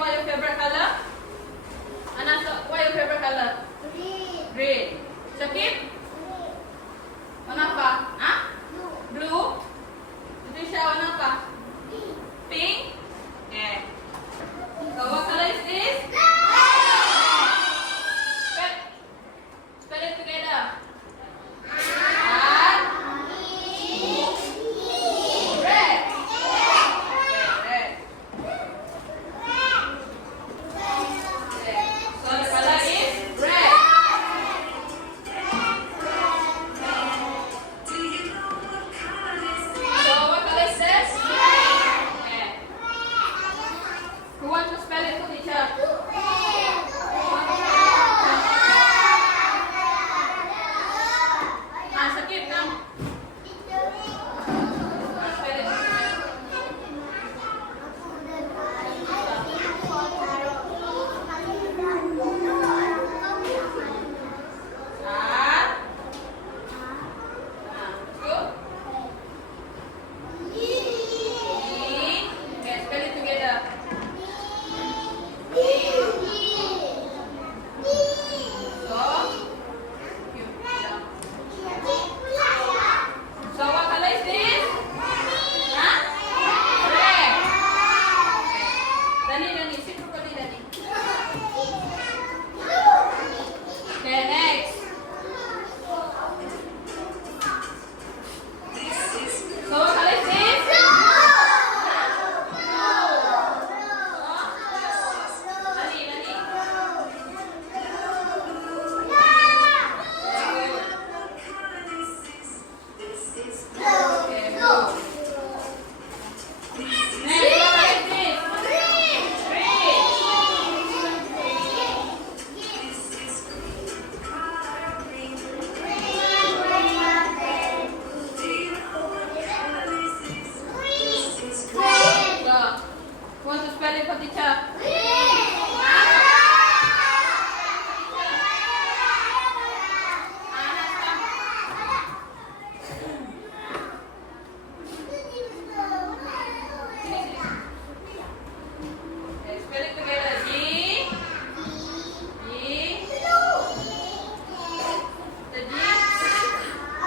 what your favorite color? Anas, what your favorite color? Green. Syakib? Warna apa? Hah? Blue. Patricia, warna apa? Pink. Okay. So what color is this? Spell it together. R. Red. Red. So the color is red. So what color is this? Okay. Who wants to spell it for teacher? Sakit kan? Spell it. R. Go. E. Okay, spell it together. So, so what color is this? Huh? Red. Dani, sit properly, Dani. Okay, next. So what color is this? Dani. Okay, blue. Next, what color is this? Green. So, want to spell it for teacher? Okay, spell it together. G. The G. R.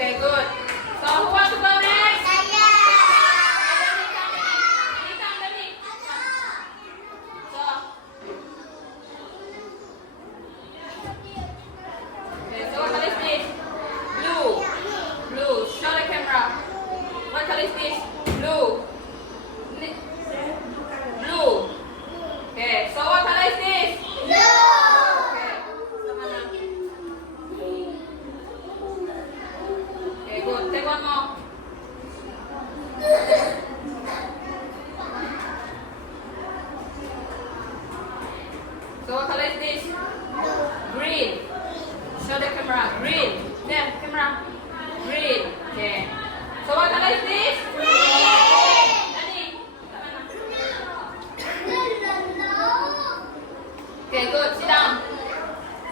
Okay, good. So who wants to go next? So, okay, so what color is this? Blue. Blue. Show the camera. What color is this? Blue. Blue. Okay, so what color is this? Okay, sama na. Okay, good. Take one more. So what color is this? Green. Show the camera. Green. There, camera. Green. Okay. So what color is this? Nani? Sama na. Okay, good. Sit down.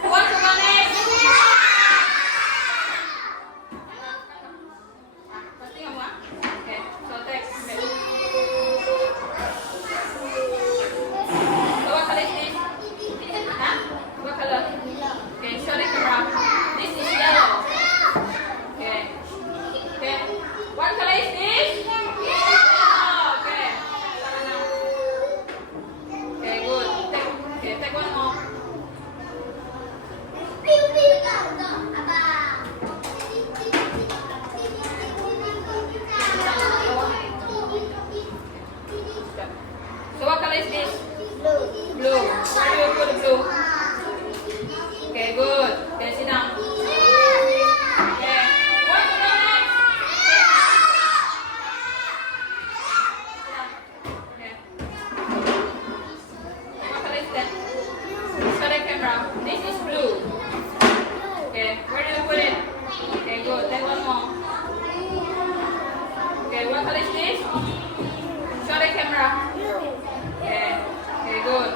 Who wants to go next? Pasti kamu ah? Okay. So take. So what color is this? Huh? What color? Okay, show the camera. This is yellow. Okay. Okay. What color is this? Yellow. Okay. Sama na. Okay, good. Take one more. So what color is this? Blue. Where do you put the blue? Okay, good. Okay, sit down. Okay. What to go next? Sit down. Okay. What color is that? Show the camera. This is blue. Okay, where do you put it? Okay, good. Take one more. Okay, what color is this? Show the camera. Okay. Okay, good.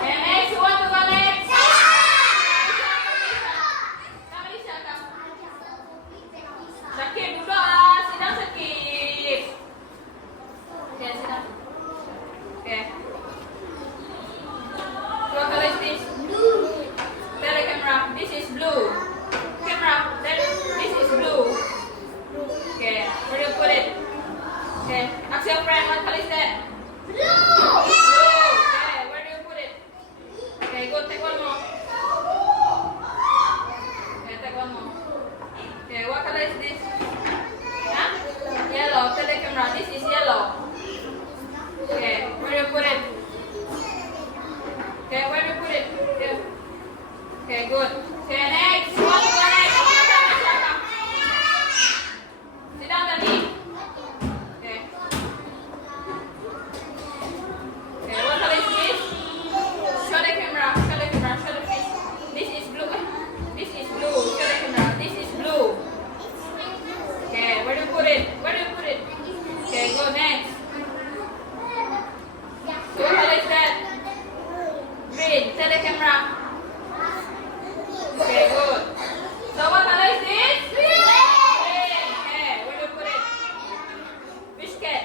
Okay, next. Who wants to go next? Come, Alicia, come. Sakit dulu ah. Sit down, sakit. Okay, sit down. Okay. So what color is this? Tell the camera. This is blue. Camera. This is blue. Okay. Where do you put it? Okay. Ask your friend. What color is that? Blue. Okay. Where do you put it? Okay. Good. Take one more. Okay. Take one more. Okay. What color is this? Huh? Yellow. Tell the camera. This is yellow. Okay. Where do you put it? Okay. Where do you put it? Here. Okay. Good. Okay. Next. What to go next? Sit down, Dani. Okay. Okay. What color is this? Show the camera. Show the camera. Show the face. This is blue. This is blue. Show the camera. This is blue. Okay. Where do you put it? Where do you put it? Okay. Go next. So what color is that? Green. Tell the camera. Okay, good. So what color is this? Green. Okay, where do you put it? Which cat?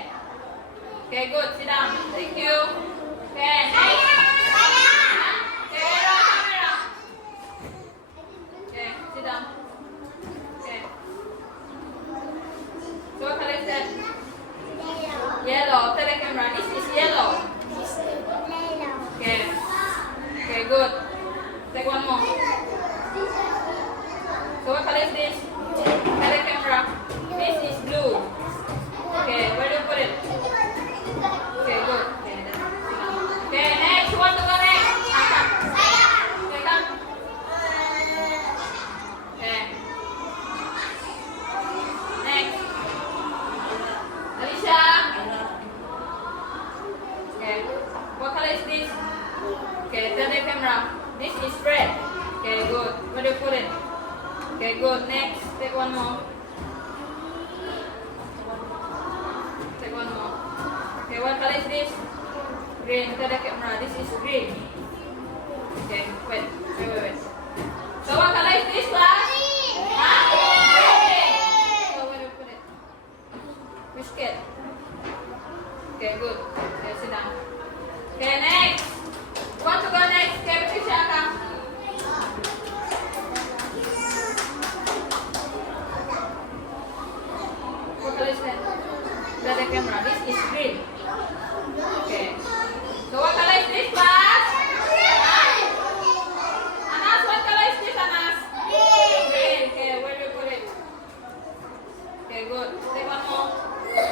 Okay, good. Sit down. Thank you. Okay, next. Okay, camera. Okay, sit down. Okay. So what color is that? Yellow. Tell the camera. This is yellow. Okay. Okay, good. Take one more. So what color is this? Tell the camera. This is blue. Okay, where do you put it? Okay, good. Okay, next. Who wants to go next? Come. Okay, come. Okay. Next. Alicia. Okay. What color is this? Okay, tell the camera. This is red. Okay, good. Where do you put it? Okay, good. Next. Take one more. Take one more. Okay, what color is this? Green. Tell the camera. This is green. Okay, wait. So what color is this, class? Huh? Green. So where do you put it? Which cat? Okay, good. Okay, sit down. Okay, next. Want to go next? Okay, Patricia, come. Look at the camera. This is green. Okay. So what color is this, class? Anas, what color is this, Anas? Green. Okay, where do you put it? Okay, good. Take one more. Okay,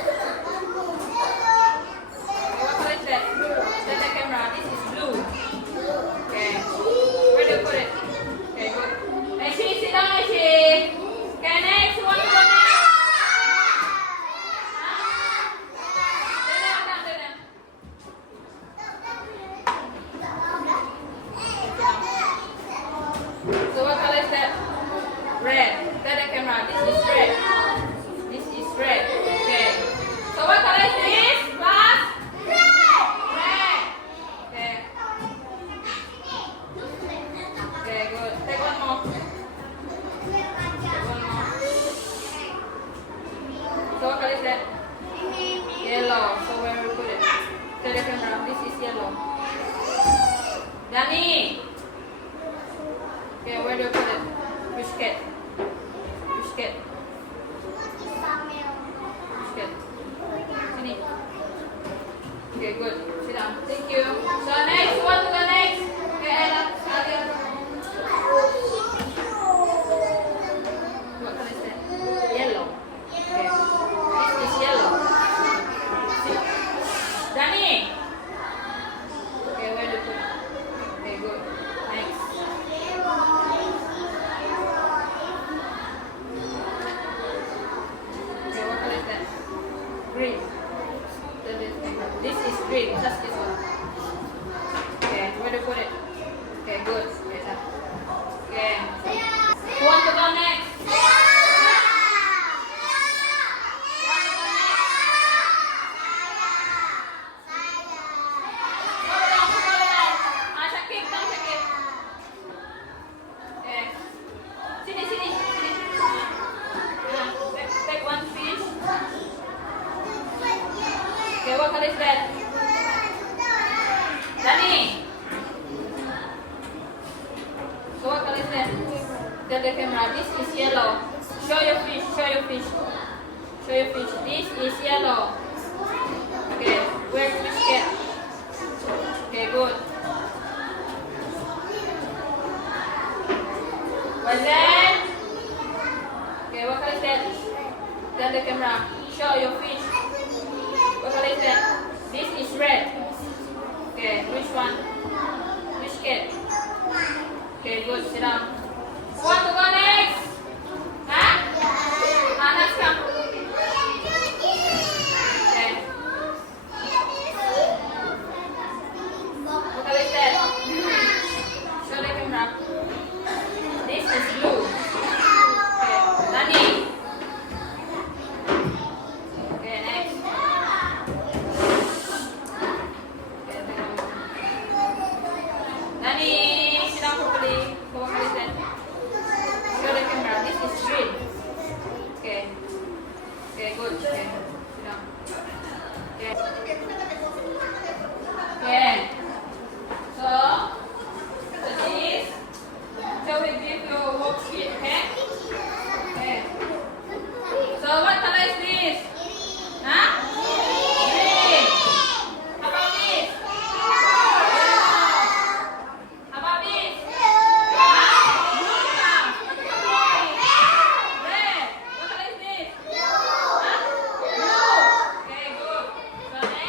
what color is that? Look at the camera. This is blue. Okay. Where do you put it? Okay, good. Aishi, sit down, Aishi. Okay, next. Who wants to go next? So what color is that? Red. Look at the camera. This is red. This is red. Okay. So what color is this, class? Red. Okay. Okay, good. Take one more. Take one more. So what color is that? Yellow. So where we put it? Look at the camera. This is yellow. Dani. Okay, where do you put it? Which cat? Which cat? Which cat? Sini. Okay, good. Sit down. Thank you. So next, who wants to go next? Okay, Ella. Adil. What color is that? Yellow. Okay. This is yellow. Dani. Okay, where do you put it? Okay, good. Next. Green. This is green. Just this one. Okay, where do you put it? Okay, good. Okay. Who wants to go next? Who wants to go next? Go down, go down. Syakib, come Syakib. Okay. Sini, sini, sini. Take one fish. Okay, what color is that? Dani. So what color is that? Tell the camera. This is yellow. Show your fish. Show your fish. Show your fish. This is yellow. Okay, where's fish cat? Okay, good. What's that? Okay, what color is that? Tell the camera. Show your fish. What color is that? This is red. Okay, which one? Which cat? Okay, good. Sit down. Who wants to go next? Huh? Anas, come. Okay. What color is that? Show the camera. This is blue. Okay, Dani. Okay, next. Dani, sit down properly. What color is that? Show the camera. This is green. Okay. Okay, good. Okay. Sit down. Okay. Okay. So this. So we give you a worksheet, okay? Okay. So what color is this? Huh? Green. How about this? How about this? Blue. Red. What color is this? Huh? Blue. Okay, good. So next.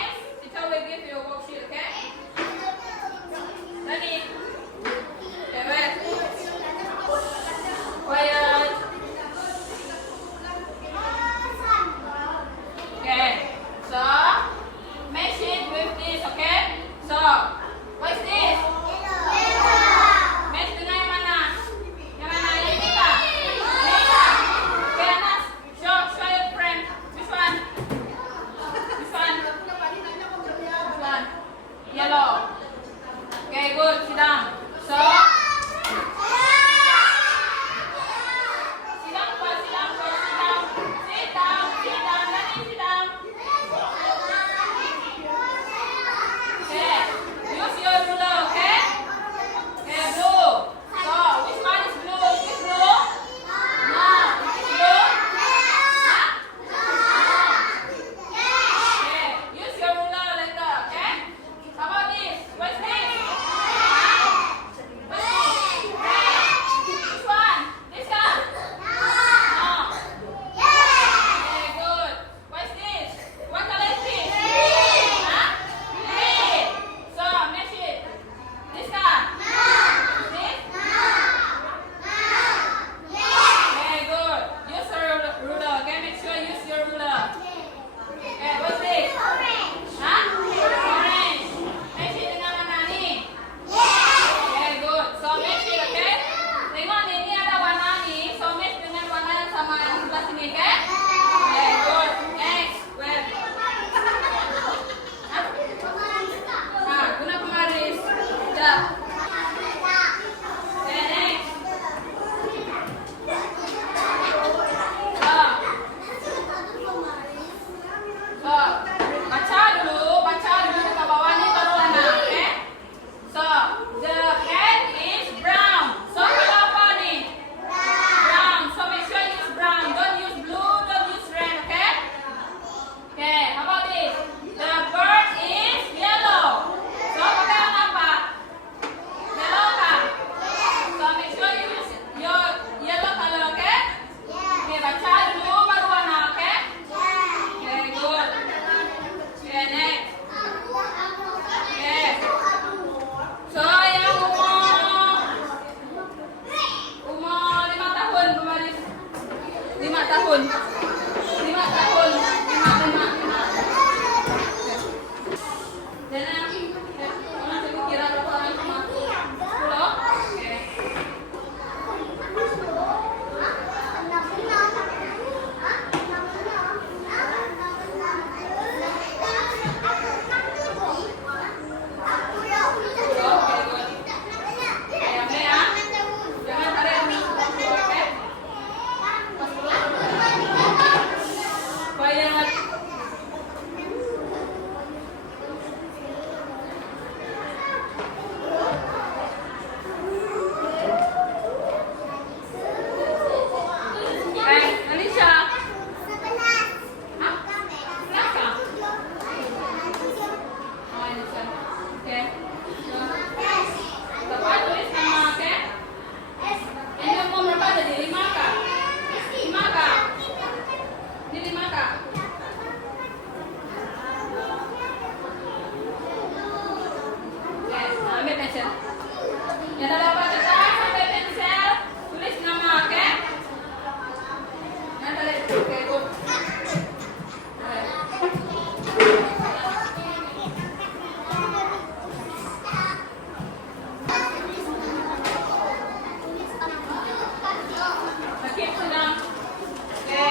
tahun. 5 tahun. 5. Dana, orang coba kira berapa orang cuma? 10? Oke. Yang ada apa kertas sampai pensel, tulis nama, oke? Yang ada, oke, good. Sakit sedang, oke.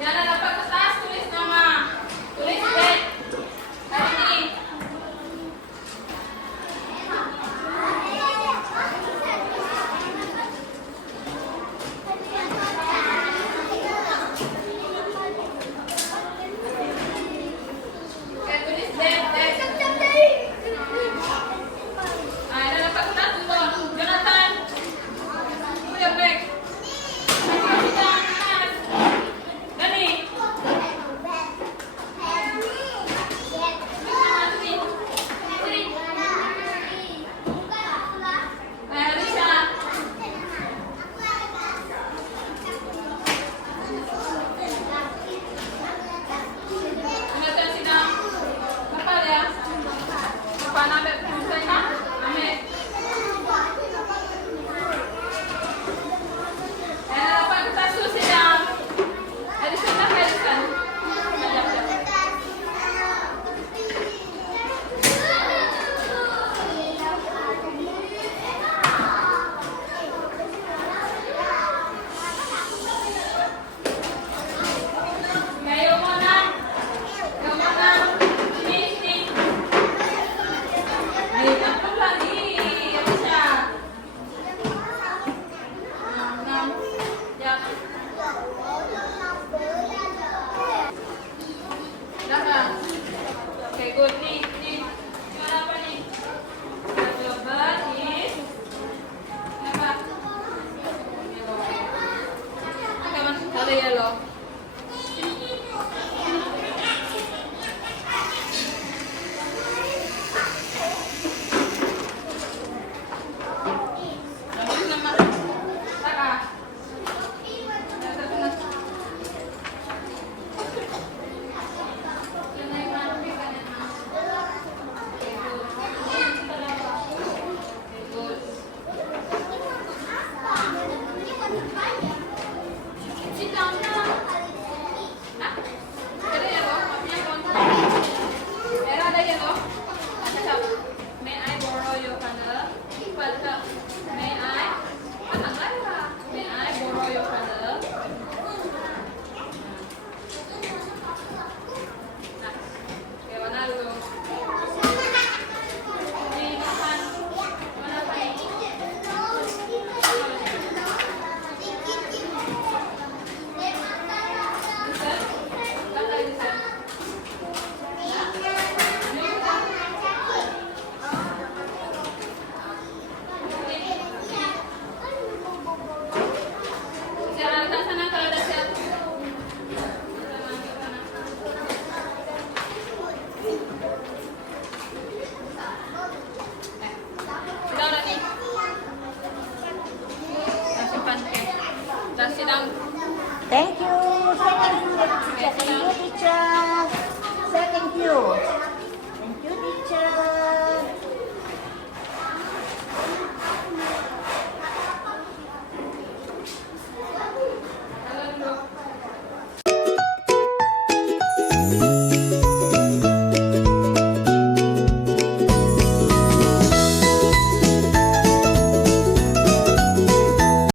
Yang ada apa kertas, tulis nama, tulis date. Hari ini. Oke, good. Nih. Gimana apa nih? Jawaban is apa? Yellow. Oke, masuk color yellow. Thank you. Second you, teacher. Second you.